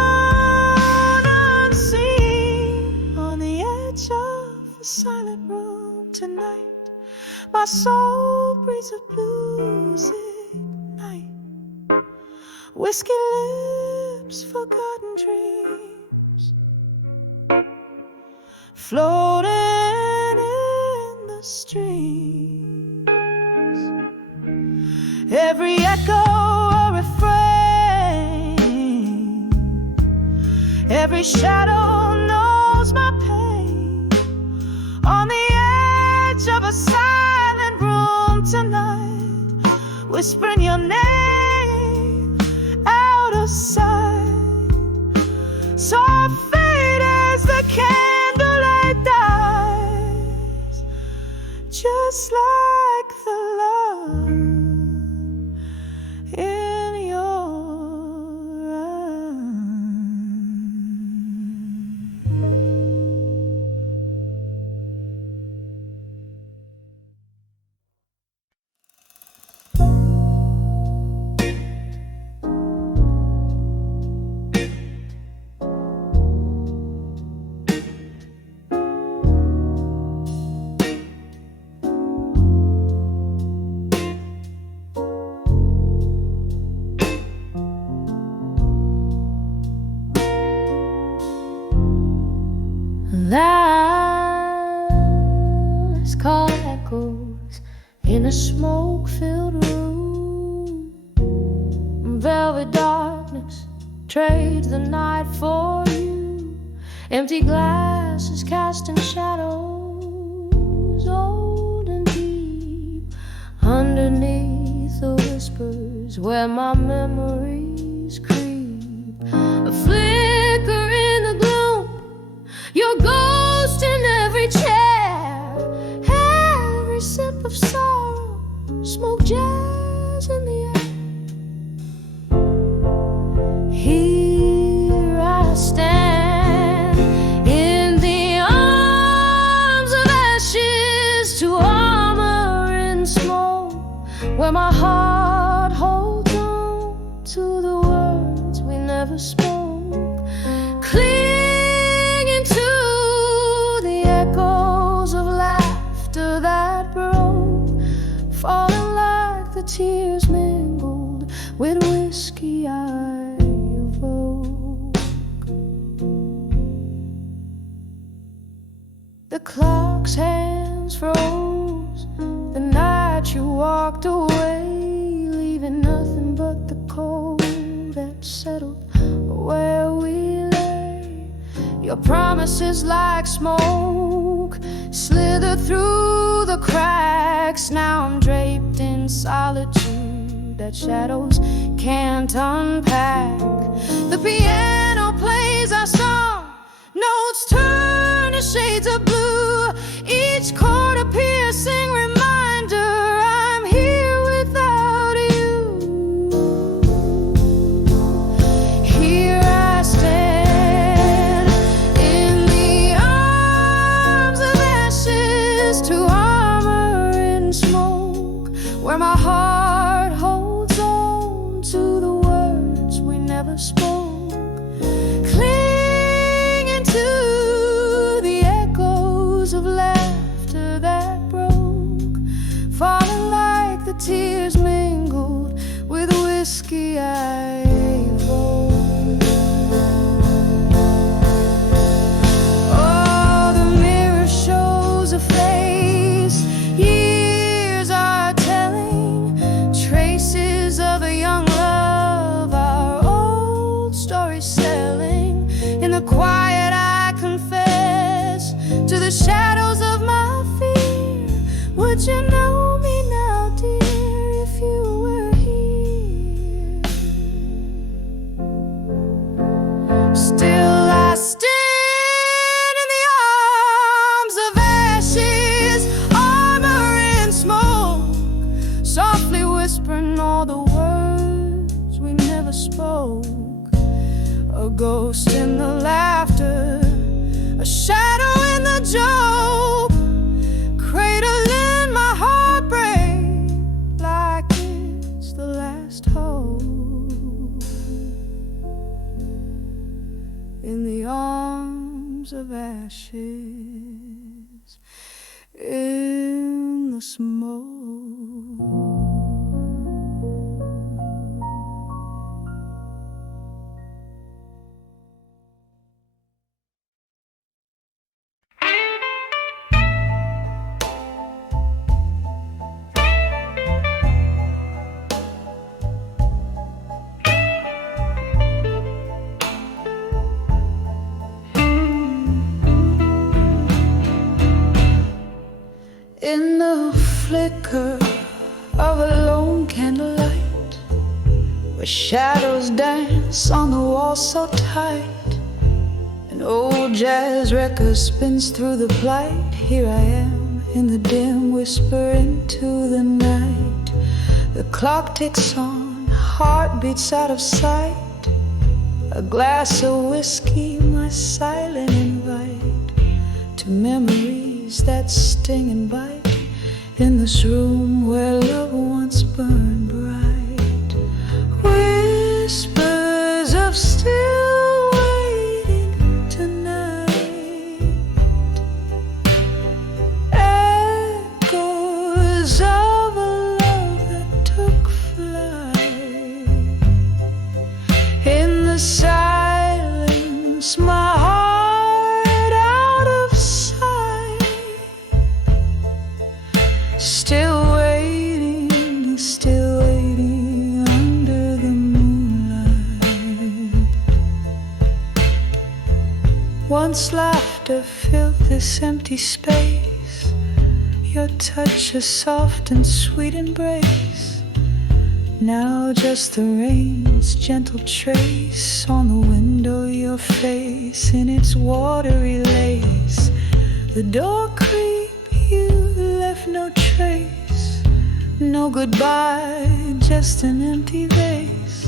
unseen. On the edge of a silent room tonight, my soul breathes a blues night. Whiskey lips, forgotten dreams, floating in the streams. Every echo a refrain, every shadow knows knows my pain. On the edge of a silent room tonight, whispering your name out of sight. So fade as the candlelight dies, just like the love in your eyes. Last call echoes in a smoke-filled room. Velvet darkness trades the night for you. Empty glasses casting shadows old and deep underneath the whispers where my memories creep. A flicker in the gloom, your ghost in every chair, every sip of sorrow, smoke jazz in the air. Here I stand in the arms of ashes to armor and smoke, where my heart holds on to the words we never spoke. Falling like the tears mingled with whiskey I evoke. The clock's hands froze the night you walked away, leaving nothing but the cold that settled where we lay. Your promises like smoke slither through the cracks. Now I'm draped in solitude that shadows can't unpack. The piano plays our song, notes turn to shades of blue, each chord a piercing reminder I'm here without you. Here I stand in the arms of ashes to armor and smoke, where my heart holds on to the words we never spoke, clinging to the echoes of laughter that broke, falling like the tears mingled with whiskey I evoke. Oh, the mirror shows a face years are telling, traces of a young love, our old story selling. In the quiet I confess to the shadows of my fear. Would you know me now, dear, if you were here? Still I stand in the arms of ashes, armor and smoke, softly whispering all the words we never spoke. A ghost in the laughter, a shadow in the joke, cradling my heartbreak like it's the last hope. In the arms of ashes, in the smoke. shadows dance on the wall so tight. An old jazz record spins through the light. Here I am in the dim, whisper into the night. The clock ticks on, heart beats out of sight. A glass of whiskey, my silent invite to memories that sting and bite. In this room where love once burned bright, whispers of still waiting tonight, echoes of a love that took flight. In the silence, my heart out of sight, still waiting under the moonlight. Once laughter filled this empty space, your touch a soft and sweet embrace. Now just the rain's gentle trace on the window, your face in its watery lace. The door creak, you left no trace, no goodbye, just an empty vase.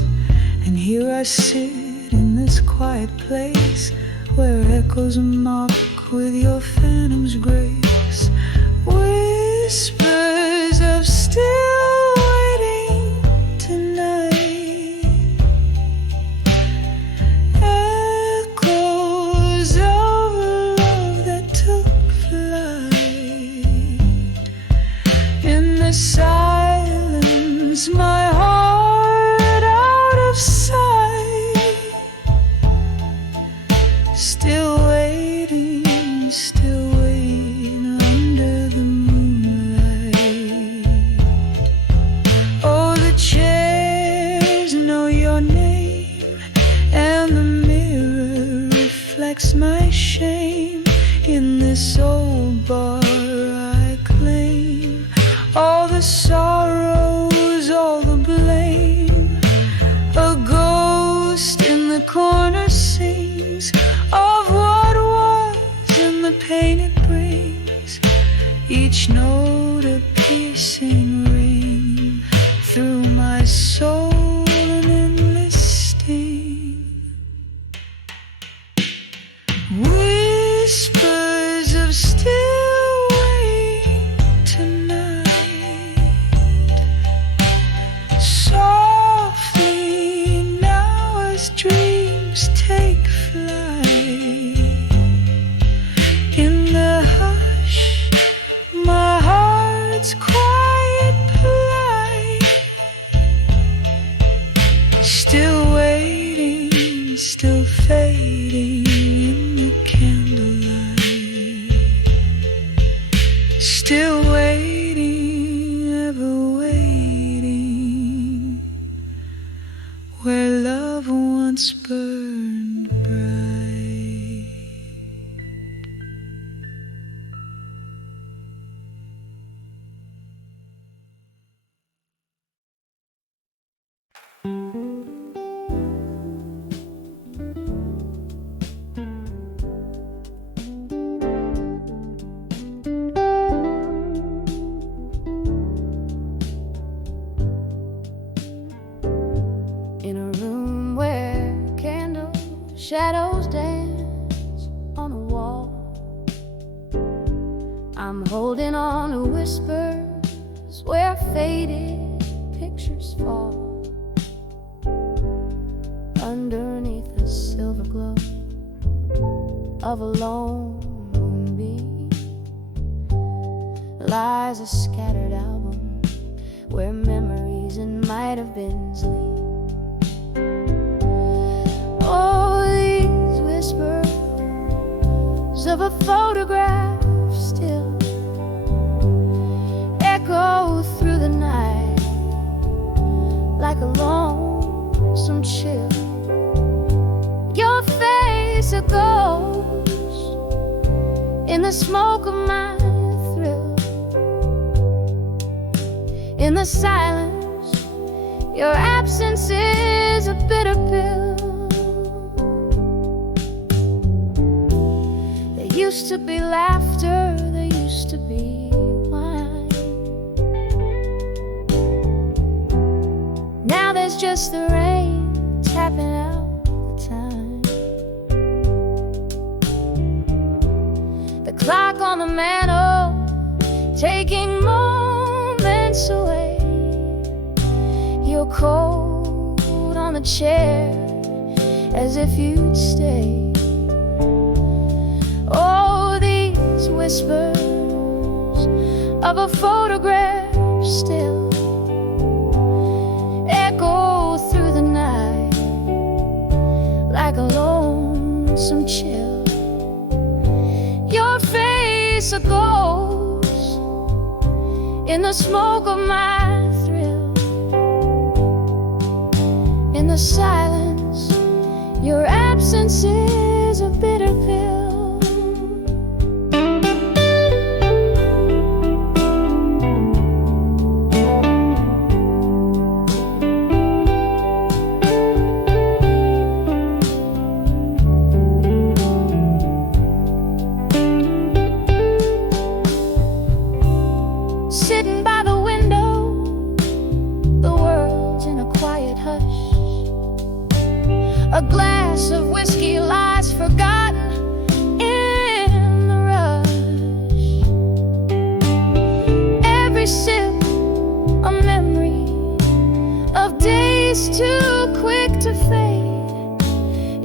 And here I sit in this quiet place, where echoes mock with your phantom's grace. Whispers of still waiting tonight, echoes of love that took flight. In the silence, my heart out of sight, still waiting under the moonlight. Oh, the chairs know your name, and the mirror reflects my shame. In this old bar I claim all the sorrows, all the blame. A ghost in the corner sings of what was and the pain it brings. Each note a piercing ring through my soul, an endless sting. Whispers of still waiting tonight, softly now as dreams take flight. In the hush, my heart's quiet plight, still waiting, still fading in the candlelight, still waiting, ever waiting, where love once burned bright. In a room where candle shadows dance on a wall, I'm holding on to whispers where faded pictures fall. Underneath the silver glow of a lone moonbeam lies a scattered album where memories and might have been sleep. Oh, these whispers of a photograph still echo through the night like a lonesome chill. Your face a ghost in the smoke of my thrill. In the silence, Your absence is a bitter pill. There used to be laughter, there used to be wine. Now there's just the rain tapping out the time. The clock on the mantle taking moments away. You're cold on the chair as if you'd stay. Oh, these whispers of a photograph still echo through the night like a lonesome chill. Your face a ghost in the smoke of my thrill. In the silence, your absence is a bitter pill. Sitting by the window, the world's in a quiet hush. A glass of whiskey lies forgotten in the rush. Every sip a memory of days too quick to fade.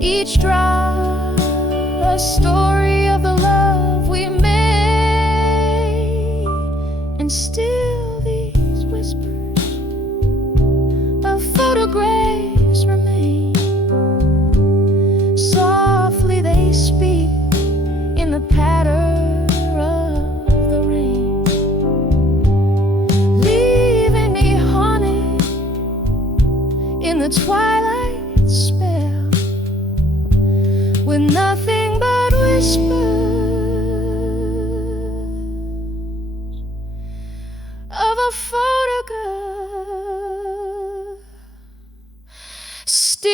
Each drop a story of the love we made. And still these whispers of photographs remain. Softly they speak in the patter of the rain, leaving me haunted in the twilight spell, with nothing but whispers of a photograph still.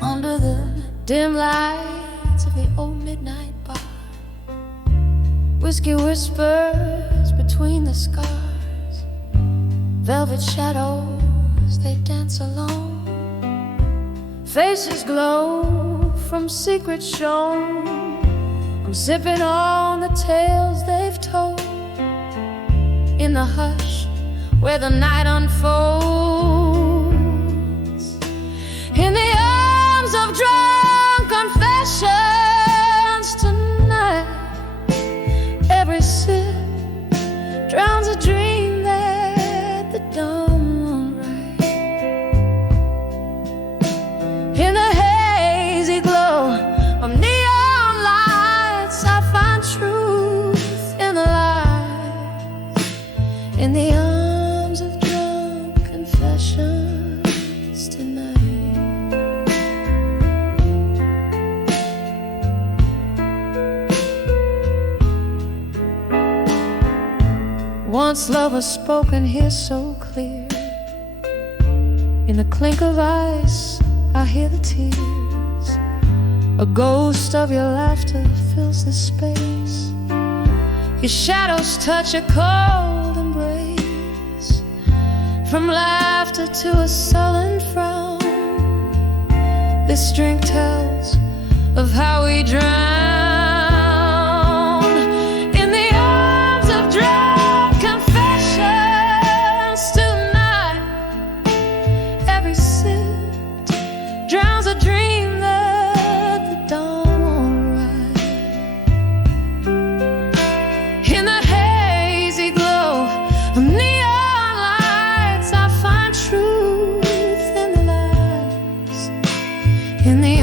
Under the dim lights of the old midnight bar, whiskey whispers between the scars. Velvet shadows, they dance alone. Faces glow from secrets shown. I'm sipping on the tales they've told. In the hush where the night unfolds. In the arms of drunk confessions tonight. Every sip drowns a dream that the dawn won't write. In the hazy glow of neon lights, I find truth in the lies. In the arms of drunk confessions tonight. Once love was spoken here so clear. In the clink of ice, I hear the tears. A ghost of your laughter fills this space. Your shadows touch a cold embrace. From laughter to a sullen frown, this drink tells of how we drown. In the arms of drunk confessions tonight. Every sip drowns a dream that the dawn won't write. In the hazy glow of neon lights, I find truth in the lies. In the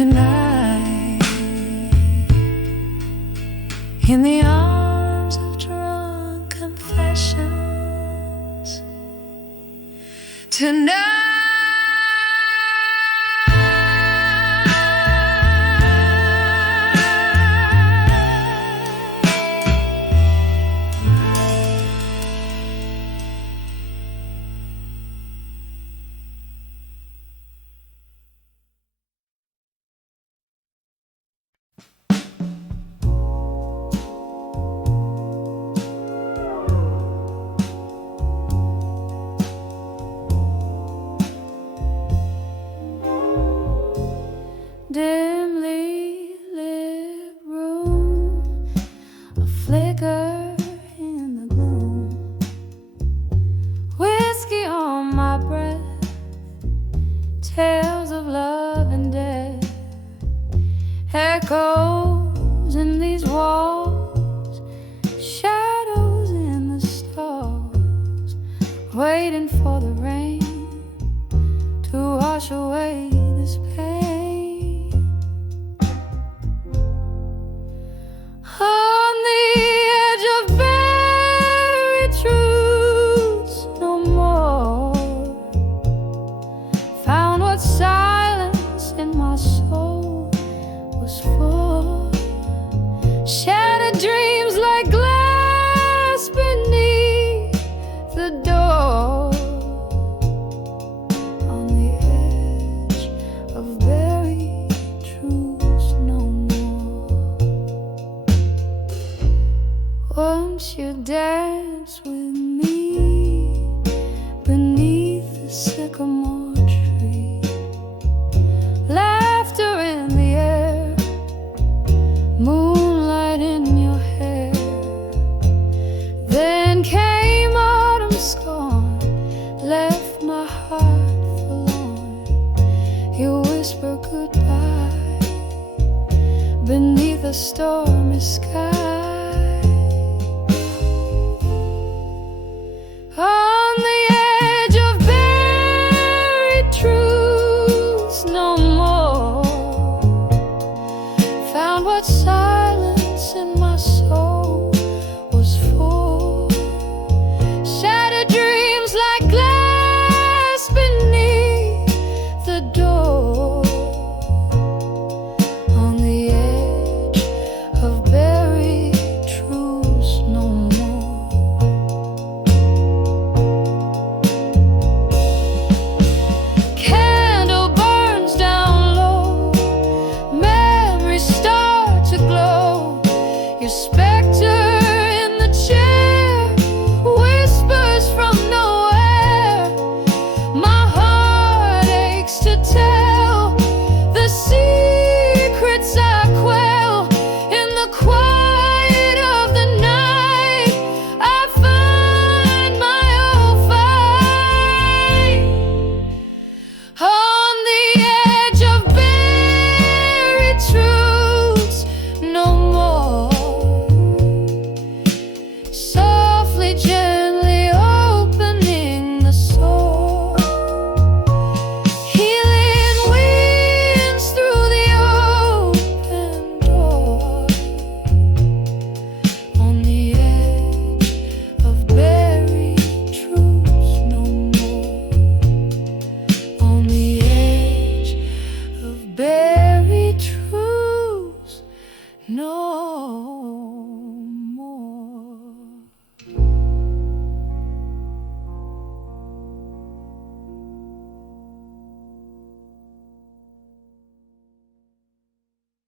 tonight, in the arms of drunk confessions tonight. Dimly lit room, a flicker in the gloom, whiskey on my breath, tales of love and death, echoes in these walls, shadows in the stars, waiting for the rain to wash away this pain. On the edge of buried truths no more, found what silence in my soul was for. Shattered dreams like glass beneath the door. On the edge of buried truths no more. Won't you dance with me beneath the sycamore tree? Laughter in the air, moonlight in your hair. Then came autumn scorn, left my heart forlorn. You whisper goodbye beneath a stormy sky.